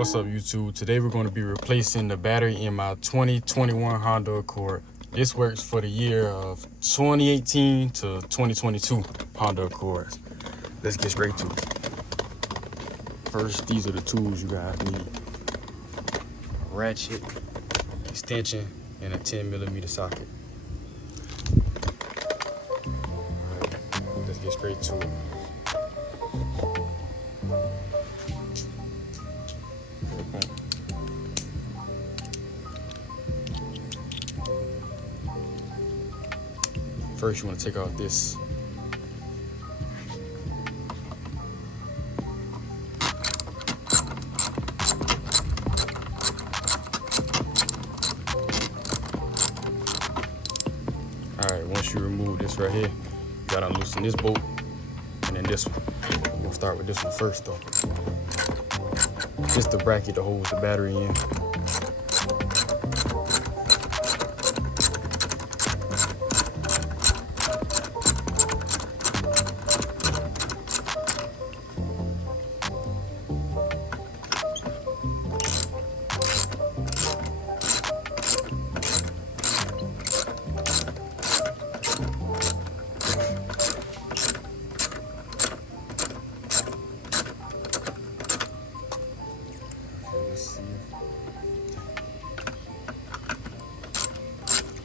What's up, YouTube? Today we're going to be replacing the battery in my 2021 Honda Accord. This works for the year of 2018 to 2022 Honda Accords. Let's get straight to it. First, these are the tools you guys need. A ratchet, extension, and a 10mm socket. Alright, let's get straight to it. First, you want to take off this. Alright, once you remove this right here, you gotta loosen this bolt and then this one. We'll start with this one first though. This is the bracket that holds the battery in.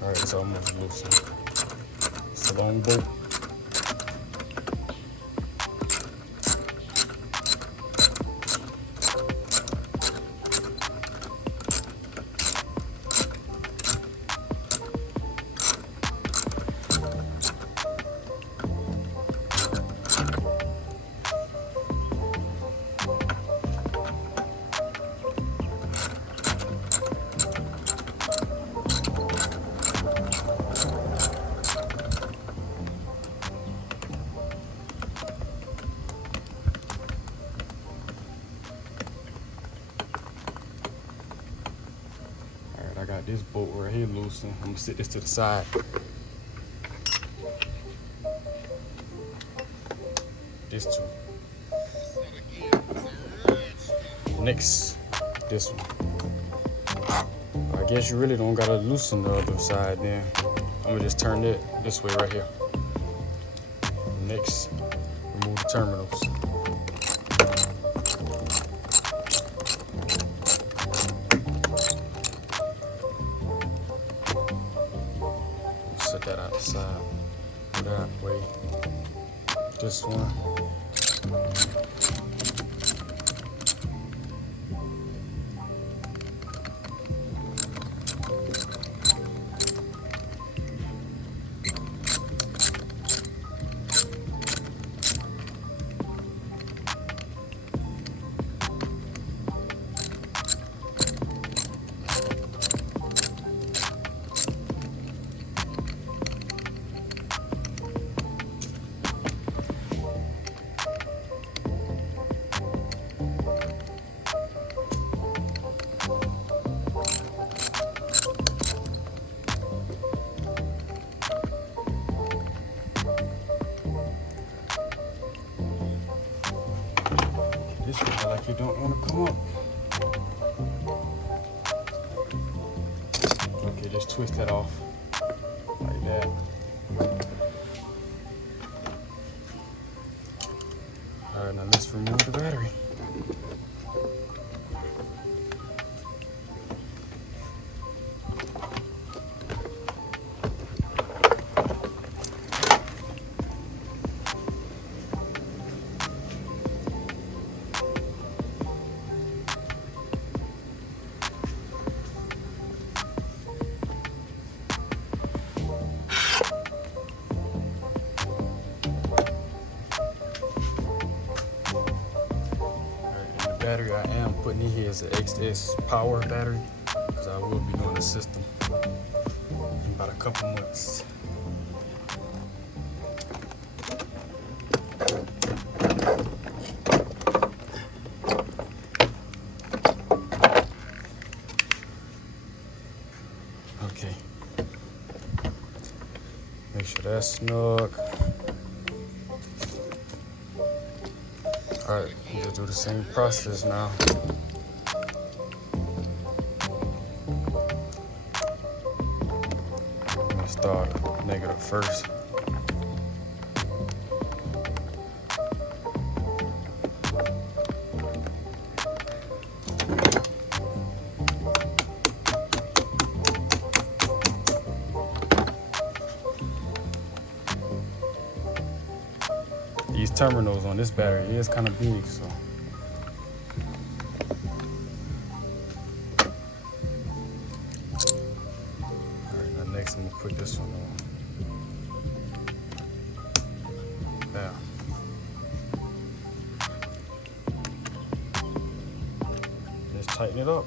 Alright, it's almost loosened. It's a long bolt. I got this bolt right here loosened. I'm gonna sit this to the side. This two. Next, this one. I guess you really don't gotta loosen the other side then. I'm gonna just turn it this way right here. Next, remove the terminals. Set that out the side. That way. This one. This one like you don't want to come up. Okay, just twist that off like that. All right, now let's remove the battery. Battery I am putting in here is an XS power battery because I will be doing the system in about a couple months. Okay. Make sure that's snug. All right, we'll do the same process now. start negative first. These terminals on this battery is kind of big, so. Alright, now next I'm gonna put this one on. Now. Just tighten it up.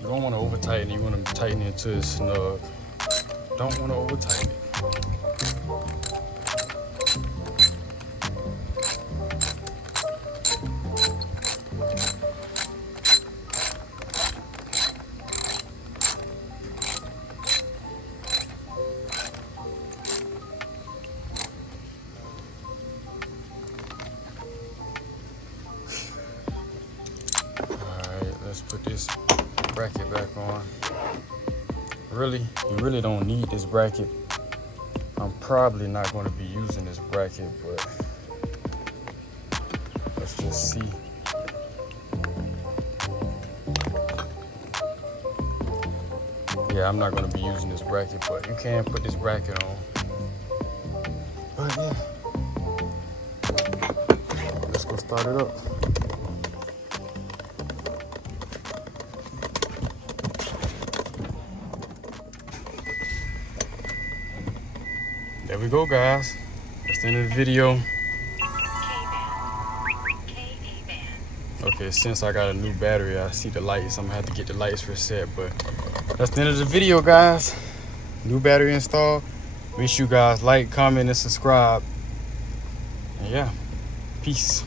You don't want to over tighten it, you want to tighten it to it's snug. Don't want to over tighten it. Alright, let's put this bracket back on. You really don't need this bracket. I'm probably not going to be using this bracket, but let's just see. Yeah, I'm not going to be using this bracket, but you can put this bracket on. But yeah, let's go start it up. There we go, guys. That's the end of the video. Okay, since I got a new battery, I see the lights. I'm gonna have to get the lights reset, but that's the end of the video, guys. New battery installed. Make sure you guys like, comment, and subscribe. And yeah, peace.